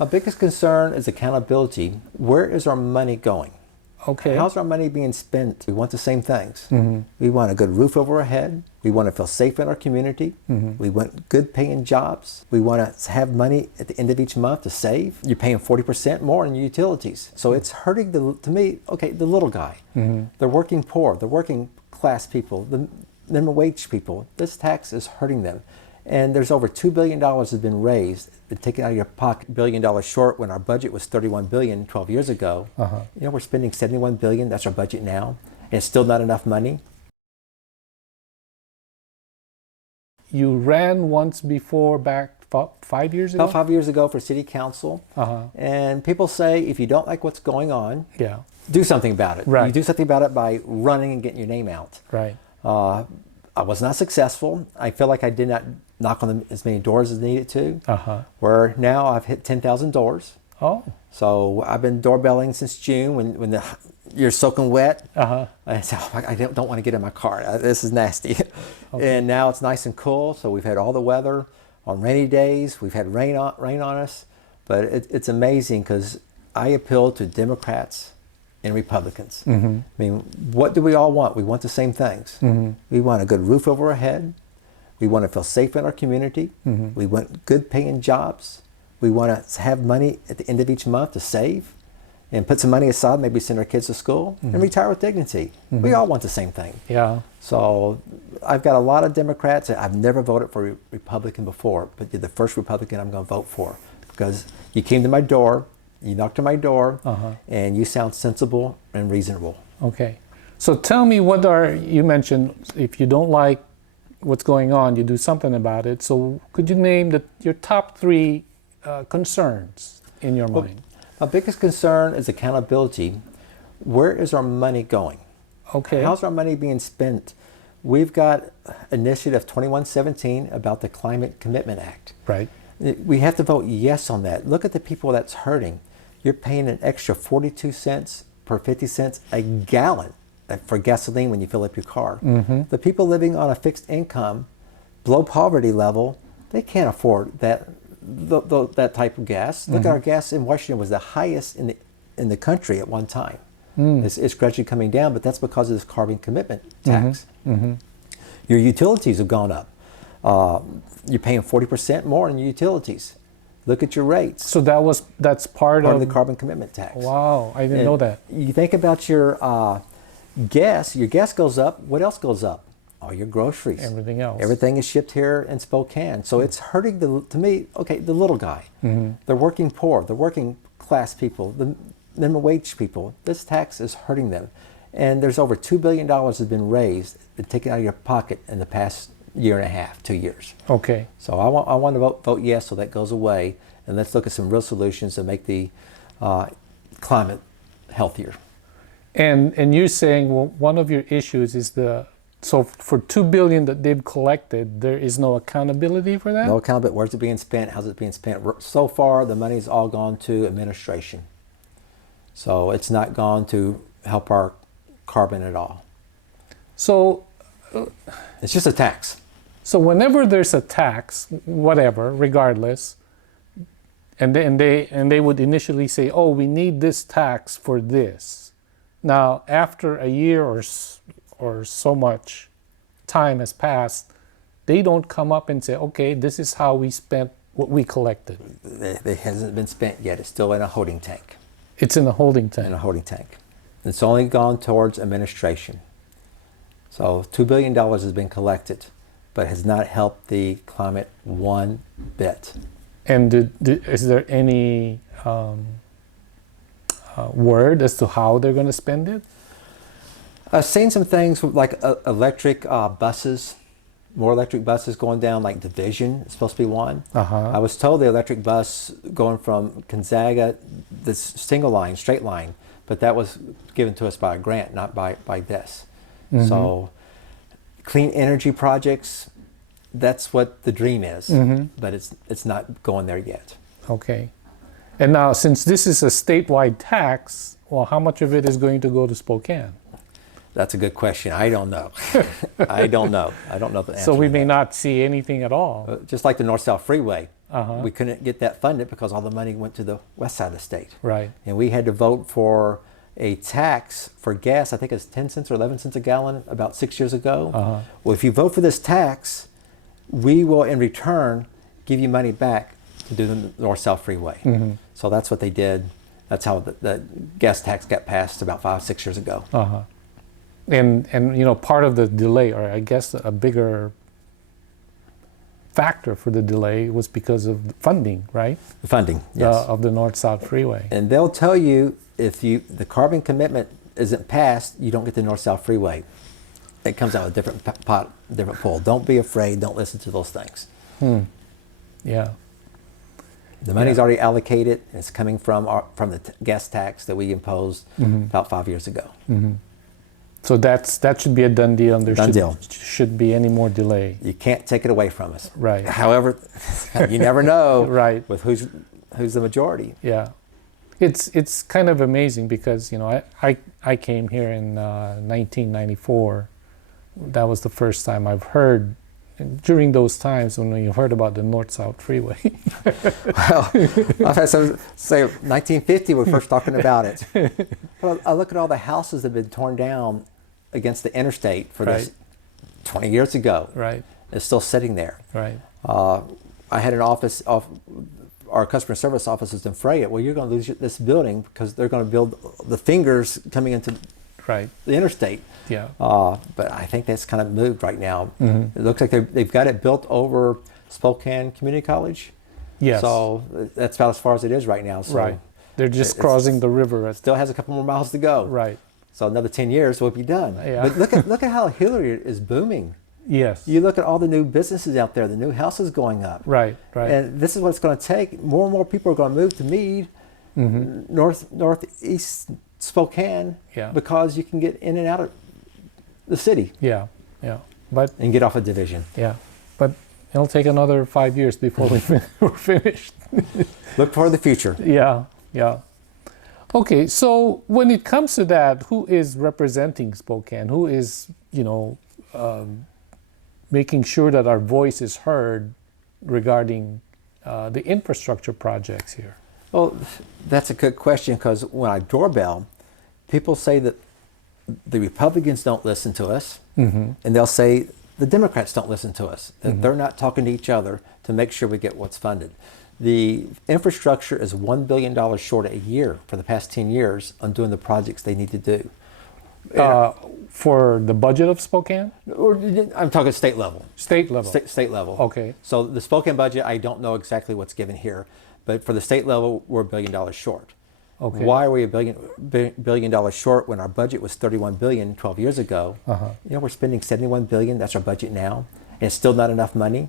My biggest concern is accountability. Where is our money going? Okay. How's our money being spent? We want the same things. We want a good roof over our head. We want to feel safe in our community. We want good paying jobs. We want to have money at the end of each month to save. You're paying 40% more in utilities. So it's hurting, to me, okay, the little guy. The working poor, the working class people, the minimum wage people. This tax is hurting them. And there's over $2 billion has been raised, been taken out of your pocket, $1 billion short when our budget was $31 billion 12 years ago. You know, we're spending $71 billion, that's our budget now, and it's still not enough money. You ran once before back 5 years ago? About 5 years ago for city council. And people say if you don't like what's going on, do something about it. Right. You do something about it by running and getting your name out. Right. I was not successful. I feel like I did not knock on as many doors as needed to. Where now I've hit 10,000 doors. Oh. So I've been doorbelling since June when you're soaking wet. I said, oh, I don't want to get in my car. This is nasty. And now it's nice and cool. So we've had all the weather on rainy days. We've had rain on us. But it's amazing because I appeal to Democrats and Republicans. I mean, what do we all want? We want the same things. We want a good roof over our head. We want to feel safe in our community. We want good paying jobs. We want to have money at the end of each month to save and put some money aside, maybe send our kids to school and retire with dignity. We all want the same thing. Yeah. So I've got a lot of Democrats. I've never voted for a Republican before, but you're the first Republican I'm going to vote for because you came to my door, you knocked on my door, and you sound sensible and reasonable. Okay. So tell me you mentioned if you don't like what's going on, you do something about it. So could you name your top three concerns in your mind? My biggest concern is accountability. Where is our money going? Okay. How's our money being spent? We've got Initiative 2117 about the Climate Commitment Act. Right. We have to vote yes on that. Look at the people that's hurting. You're paying an extra 42 cents per 50 cents a gallon for gasoline when you fill up your car. The people living on a fixed income, below poverty level, they can't afford that type of gas. Look at our gas in Washington was the highest in the country at one time. It's gradually coming down, but that's because of this carbon commitment tax. Your utilities have gone up. You're paying 40% more in utilities. Look at your rates. So that's part of the carbon commitment tax. Wow, I didn't know that. You think about your gas. Your gas goes up. What else goes up? All your groceries. Everything else. Everything is shipped here in Spokane. So it's hurting, to me, okay, the little guy. The working poor, the working class people, the minimum wage people. This tax is hurting them. And there's over $2 billion has been raised, been taken out of your pocket in the past year and a half, 2 years. Okay. So I want to vote yes so that goes away. And let's look at some real solutions to make the climate healthier. And you're saying, well, one of your issues is so for $2 billion that they've collected, there is no accountability for that? No accountability. Where's it being spent? How's it being spent? So far, the money's all gone to administration. So it's not gone to help our carbon at all. So it's just a tax. So whenever there's a tax, whatever, regardless, and they would initially say, oh, we need this tax for this. Now, after a year or so much time has passed, they don't come up and say, okay, this is how we spent what we collected. It hasn't been spent yet. It's still in a holding tank. It's in a holding tank. In a holding tank. It's only gone towards administration. So $2 billion has been collected, but has not helped the climate one bit. And is there any word as to how they're going to spend it? I've seen some things like electric buses, more electric buses going down, like Division is supposed to be one. I was told the electric bus going from Gonzaga, this single line, straight line, but that was given to us by a grant, not by this. So clean energy projects, that's what the dream is, but it's not going there yet. Okay. And now, since this is a statewide tax, well, how much of it is going to go to Spokane? That's a good question. I don't know. I don't know. I don't know the answer. So we may not see anything at all. Just like the North-South Freeway. we couldn't get that funded because all the money went to the west side of the state. Right. And we had to vote for a tax for gas. I think it's 10 cents or 11 cents a gallon about 6 years ago. Well, if you vote for this tax, we will in return give you money back to do the north-south freeway. So that's what they did. That's how the gas tax got passed about 5-6 years ago. And you know, part of the delay, or I guess a bigger factor for the delay, was because of the funding, right? The funding, yes. Of the north-south freeway. And they'll tell you if the carbon commitment isn't passed, you don't get the north-south freeway. It comes out of a different pot, different pool. Don't be afraid. Don't listen to those things. Yeah. The money's already allocated. And it's coming from the gas tax that we imposed about 5 years ago. So that should be a done deal, and there should be any more delay. You can't take it away from us. Right. However, you never know right. with who's the majority. Yeah. It's kind of amazing because, you know, I came here in 1994. That was the first time I've heard, during those times when you heard about the north-south freeway. Well, I've had some say 1950 we're first talking about it. Well, I look at all the houses that have been torn down against the interstate for this 20 years ago. Right. It's still sitting there. Right. I had an office our customer service office is in Freya. Well, you're going to lose this building because they're going to build the fingers coming into the interstate. Yeah. But I think that's kind of moved right now. It looks like they've got it built over Spokane Community College. Yes. So that's about as far as it is right now. So right. They're just crossing the river. Still has a couple more miles to go. Right. So another 10 years we'll be done. Yeah. But look at how Hilliard is booming. Yes. You look at all the new businesses out there, the new houses going up. Right, right. And this is what it's going to take. More and more people are going to move to Meade, northeast Spokane, because you can get in and out of the city. Yeah, yeah. And get off a division. Yeah, but it'll take another 5 years before we're finished. Look toward the future. Yeah, yeah. Okay, so when it comes to that, who is representing Spokane? Who is, you know, making sure that our voice is heard regarding the infrastructure projects here? Well, that's a good question, because when I doorbell, people say that the Republicans don't listen to us, and they'll say the Democrats don't listen to us, that they're not talking to each other to make sure we get what's funded. The infrastructure is $1 billion short a year for the past 10 years on doing the projects they need to do. For the budget of Spokane? Or I'm talking state level. State level. State level. Okay. So the Spokane budget, I don't know exactly what's given here, but for the state level, we're $1 billion short. Okay. Why are we $1 billion short when our budget was $31 billion 12 years ago? You know, we're spending $71 billion. That's our budget now, and it's still not enough money.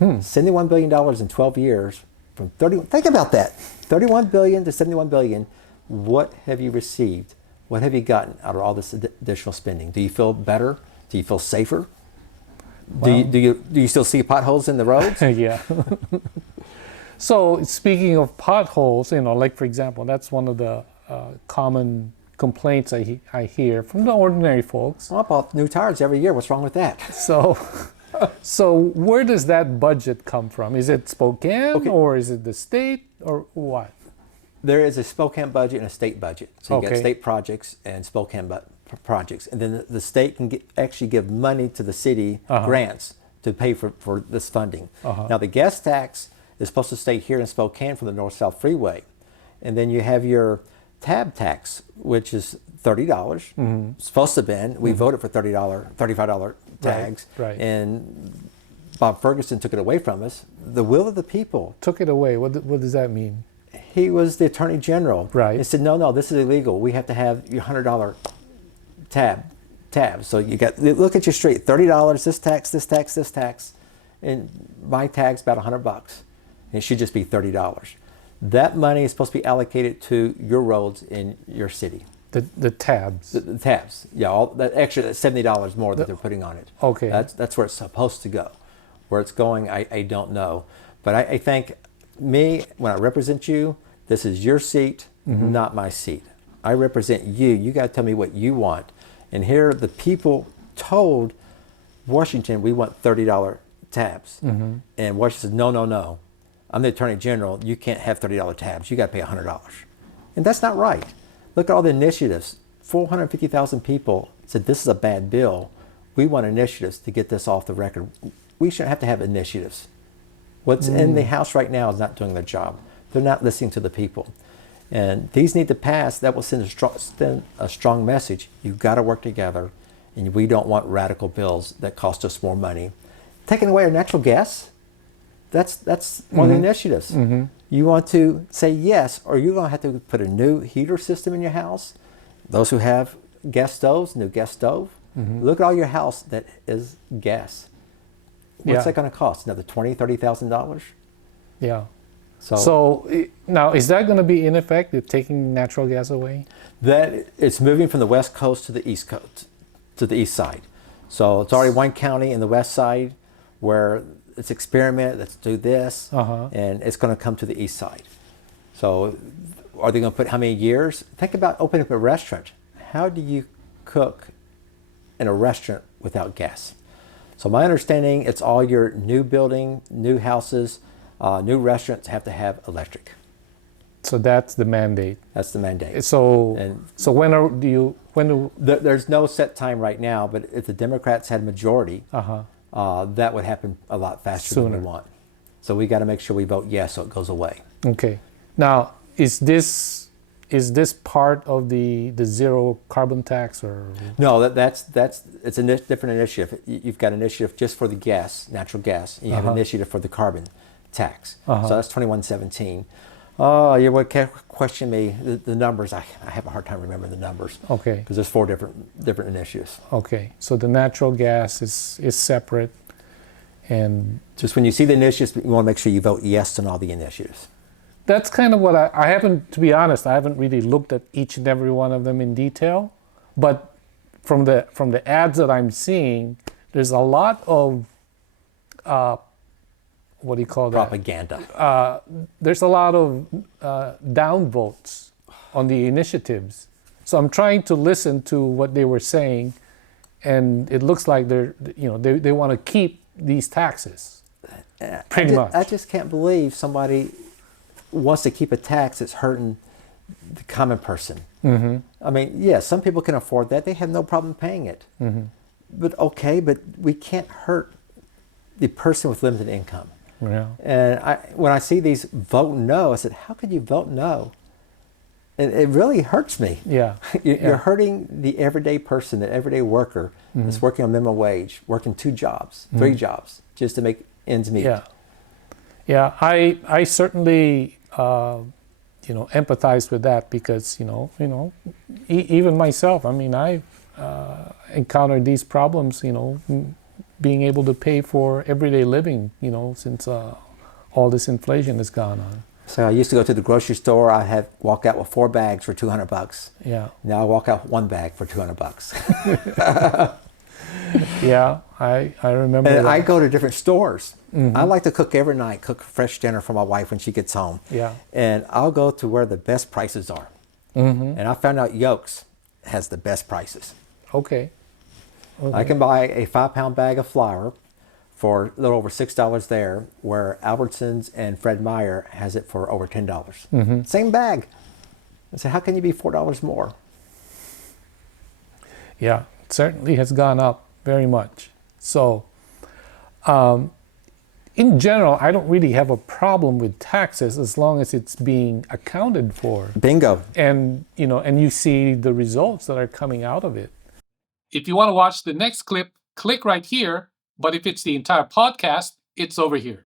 $71 billion in 12 years from 30. Think about that. $31 billion to $71 billion. What have you received? What have you gotten out of all this additional spending? Do you feel better? Do you feel safer? Well, do you still see potholes in the roads? Yeah. So speaking of potholes, you know, like for example, that's one of the common complaints I hear from the ordinary folks. Well, I bought new tires every year. What's wrong with that? So where does that budget come from? Is it Spokane or is it the state or what? There is a Spokane budget and a state budget. So you get state projects and Spokane projects. And then the state can actually give money to the city, grants, to pay for this funding. Now the gas tax is supposed to stay here in Spokane for the north-south freeway. And then you have your tab tax, which is $30. It's supposed to have been. We voted for $35 tags. Right. And Bob Ferguson took it away from us. The will of the people. Took it away. What does that mean? He was the attorney general. Right. He said, no, this is illegal. We have to have your $100 tab. So you look at your street, $30, this tax, this tax, this tax. And my tag's about $100. It should just be $30. That money is supposed to be allocated to your roads in your city. The tabs. The tabs. Yeah, that's $70 more that they're putting on it. Okay. That's where it's supposed to go. Where it's going, I don't know. But I think when I represent you, this is your seat, not my seat. I represent you. You got to tell me what you want. And here the people told Washington we want $30 tabs. And Washington said, no. I'm the Attorney General, you can't have $30 tabs, you got to pay $100. And that's not right. Look at all the initiatives. 450,000 people said this is a bad bill. We want initiatives to get this off the record. We shouldn't have to have initiatives. What's in the House right now is not doing their job. They're not listening to the people. And these need to pass. That will send a strong message. You've got to work together, and we don't want radical bills that cost us more money. Taking away our natural gas, that's one of the initiatives. You want to say yes, or you're going to have to put a new heater system in your house. Those who have gas stoves, new gas stove, look at all your house that is gas. What's that going to cost? Another $20,000, $30,000? Yeah. So now, is that going to be ineffective, taking natural gas away? That it's moving from the west coast to the east coast, to the east side. So it's already one county in the west side where it's experiment. Let's do this, and it's going to come to the east side. So, are they going to put how many years? Think about opening up a restaurant. How do you cook in a restaurant without gas? So my understanding, it's all your new building, new houses, new restaurants have to have electric. So that's the mandate. That's the mandate. So There's no set time right now, but if the Democrats had a majority, that would happen a lot faster than we want. So we got to make sure we vote yes so it goes away. Okay. Now, is this part of the zero carbon tax, or no? That's it's a different initiative. You've got an initiative just for the gas, natural gas, and you have an initiative for the carbon tax. So that's 2117. Oh, you would question me the numbers. I have a hard time remembering the numbers. Okay. Because there's 4 different initiatives. Okay. So the natural gas is separate, and just when you see the initiatives, you want to make sure you vote yes on all the initiatives. That's kind of what I haven't, to be honest, I haven't really looked at each and every one of them in detail. But from the ads that I'm seeing, there's a lot of what do you call that? Propaganda. There's a lot of downvotes on the initiatives. So I'm trying to listen to what they were saying, and it looks like they want to keep these taxes. Pretty much. I just can't believe somebody wants to keep a tax that's hurting the common person. I mean, yes, some people can afford that. They have no problem paying it. But we can't hurt the person with limited income. Yeah. And when I see these vote no, I said, how could you vote no? And it really hurts me. Yeah. You're hurting the everyday person, the everyday worker that's working on minimum wage, working 2 jobs, 3 jobs, just to make ends meet. Yeah. Yeah, I certainly empathize with that, because even myself, I mean, I've encountered these problems, being able to pay for everyday living, since all this inflation has gone on. So I used to go to the grocery store. I had walk out with 4 bags for $200. Yeah. Now I walk out with 1 bag for $200. Yeah, I remember. And that. I go to different stores. I like to cook every night, cook fresh dinner for my wife when she gets home. Yeah. And I'll go to where the best prices are. And I found out Yolks has the best prices. Okay. I can buy a 5-pound bag of flour for a little over $6 there, where Albertsons and Fred Meyer has it for over $10. Same bag. I said, how can you be $4 more? Yeah, it certainly has gone up very much. So, in general, I don't really have a problem with taxes as long as it's being accounted for. Bingo. And you see the results that are coming out of it. If you want to watch the next clip, click right here. But if it's the entire podcast, it's over here.